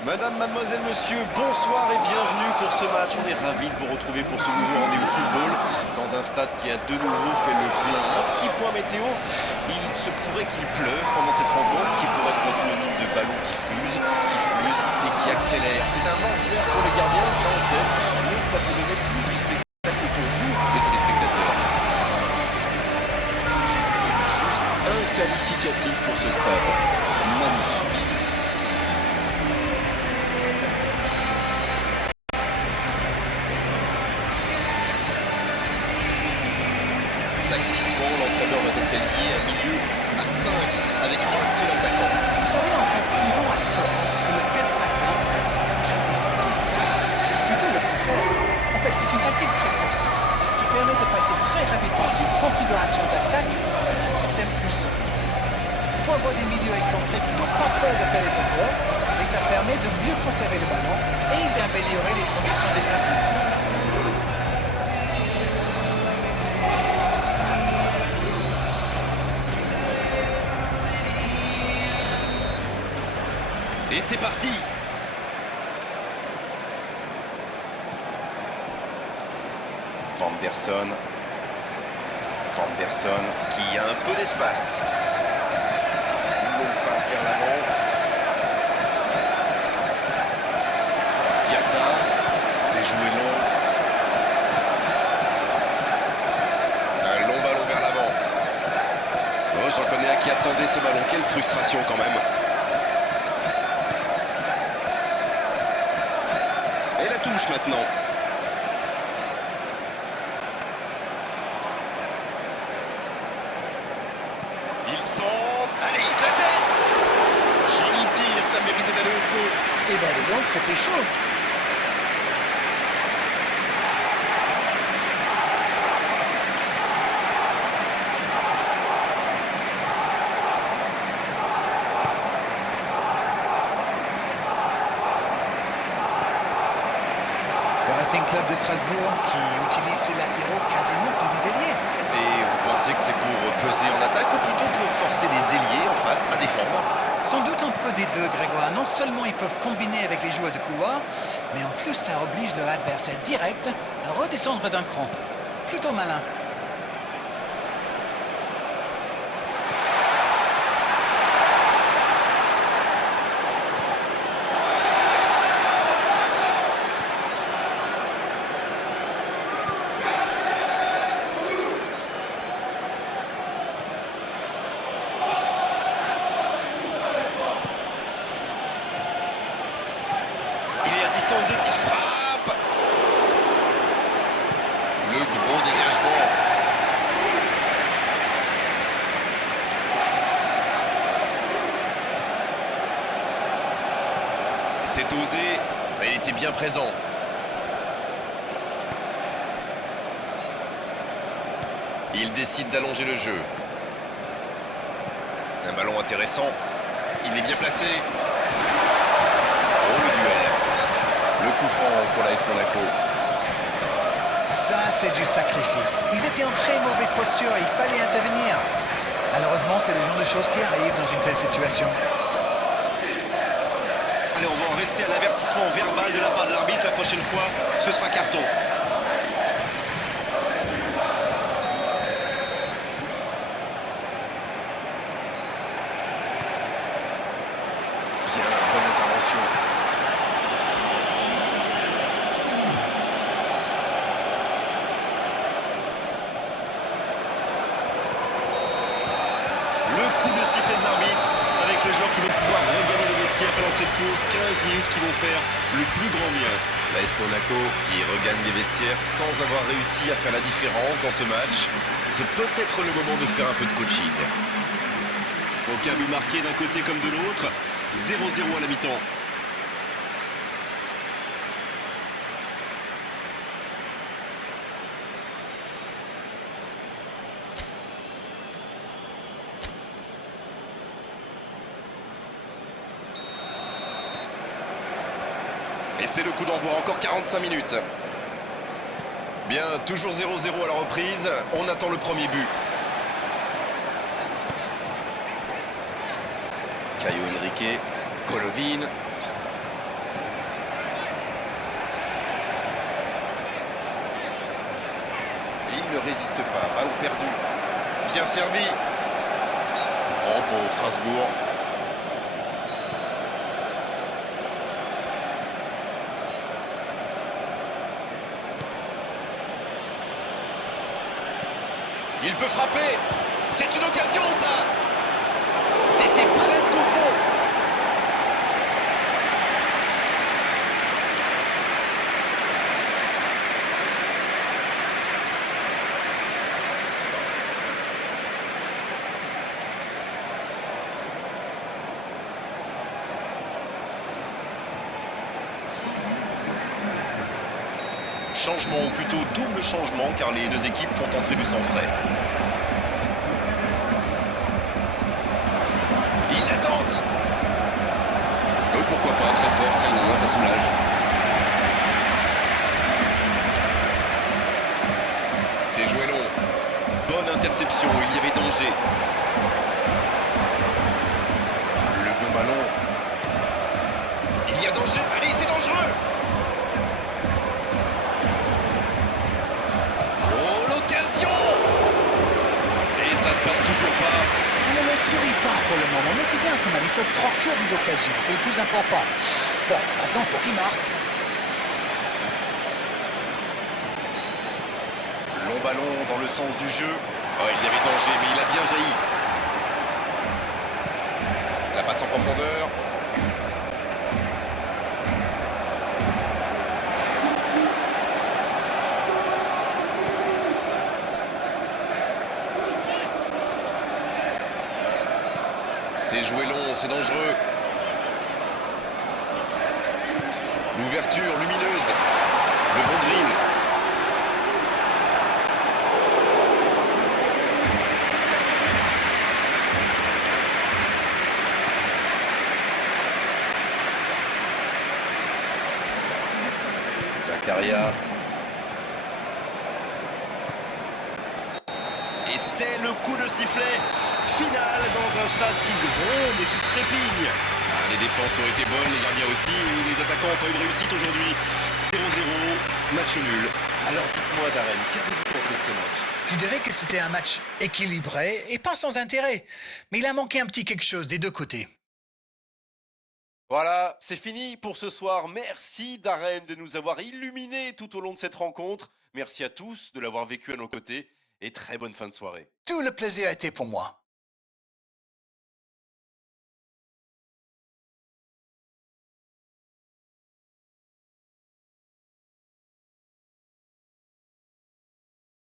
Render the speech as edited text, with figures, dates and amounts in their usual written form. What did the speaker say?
Madame, mademoiselle, monsieur, bonsoir et bienvenue pour ce match. On est ravis de vous retrouver pour ce nouveau rendez-vous football dans un stade qui a de nouveau fait le plein. Un petit point météo, il se pourrait qu'il pleuve pendant cette rencontre, ce qui pourrait être synonyme de ballon qui fuse et qui accélère. C'est un enfer pour les gardiens, ça on sait, mais ça peut donner plus de spectacle pour vous, les téléspectateurs. Juste un qualificatif pour ce stade. Magnifique. Tactiquement, l'entraîneur va donc aligner un milieu à 5 avec un seul attaquant. Vous savez, on pense souvent à tort que le 4-5-1 est un système très défensif. C'est plutôt le contraire. En fait, c'est une tactique très facile qui permet de passer très rapidement d'une configuration d'attaque à un système plus solide. Il faut avoir des milieux excentrés qui n'ont pas peur de faire les erreurs, et ça permet de mieux conserver le ballon et d'améliorer les transitions défensives. Et c'est parti. Vanderson qui a un peu d'espace. Une longue passe vers l'avant. Diatta, c'est joué long. Un long ballon vers l'avant. Oh, j'en connais un qui attendait ce ballon. Quelle frustration quand même. Et la touche maintenant. Il centre. Allez, la tête. Joli tir, ça méritait d'aller au fond. Et ben dis donc, c'était chaud. Le Racing Club de Strasbourg qui utilise ses latéraux quasiment comme des ailiers. Et vous pensez que c'est pour peser en attaque ou plutôt pour forcer les ailiers en face à défendre? Sans doute un peu des deux, Grégoire. Non seulement ils peuvent combiner avec les joueurs de couloir, mais en plus ça oblige leur adversaire direct à redescendre d'un cran. Plutôt malin. De il frappe. Le gros dégagement. C'est osé, mais il était bien présent. Il décide d'allonger le jeu. Un ballon intéressant. Il est bien placé. Oh, le duel. Le coup franc pour la AS Monaco. Ça, c'est du sacrifice. Ils étaient en très mauvaise posture, il fallait intervenir. Malheureusement, c'est le genre de choses qui arrivent dans une telle situation. Allez, on va en rester à l'avertissement verbal de la part de l'arbitre. La prochaine fois, ce sera carton. Bien, bonne intervention. Le coup de sifflet de l'arbitre avec les joueurs qui vont pouvoir regagner le vestiaire pendant cette pause. 15 minutes qui vont faire le plus grand bien. L'AS Monaco qui regagne les vestiaires sans avoir réussi à faire la différence dans ce match. C'est peut-être le moment de faire un peu de coaching. Aucun but marqué d'un côté comme de l'autre. 0-0 à la mi-temps. Et c'est le coup d'envoi, encore 45 minutes. Bien, toujours 0-0 à la reprise. On attend le premier but. Caio Henrique, Golovin. Et il ne résiste pas. Ballon perdu. Bien servi. Franc pour Strasbourg. Il peut frapper. C'est une occasion, ça. C'était presque au fond. Changement, ou plutôt double changement, car les deux équipes font entrer du sang frais. Il la tente. Oh, pourquoi pas, très fort, très loin, ça soulage. C'est joué long. Bonne interception, il y avait danger. Le bon ballon. Il y a danger, allez, c'est dangereux. Passe toujours pas. Ça ne me sourit pas pour le moment, mais c'est bien quand même. Il se procure des occasions, c'est le plus important. Bon, maintenant, il faut qu'il marque. Long ballon dans le sens du jeu. Oh, il y avait danger, mais il a bien jailli. La passe en profondeur. C'est joué long, c'est dangereux. L'ouverture lumineuse. Le bon drill. Zakaria. Et c'est le coup de sifflet final dans un stade qui gronde et qui trépigne. Les défenses ont été bonnes, les gardiens aussi, et les attaquants n'ont pas eu de réussite aujourd'hui. 0-0, match nul. Alors dites-moi Darren, qu'avez-vous pensé de ce match? Je dirais que c'était un match équilibré et pas sans intérêt. Mais il a manqué un petit quelque chose des deux côtés. Voilà, c'est fini pour ce soir. Merci Darren de nous avoir illuminés tout au long de cette rencontre. Merci à tous de l'avoir vécu à nos côtés et très bonne fin de soirée. Tout le plaisir a été pour moi.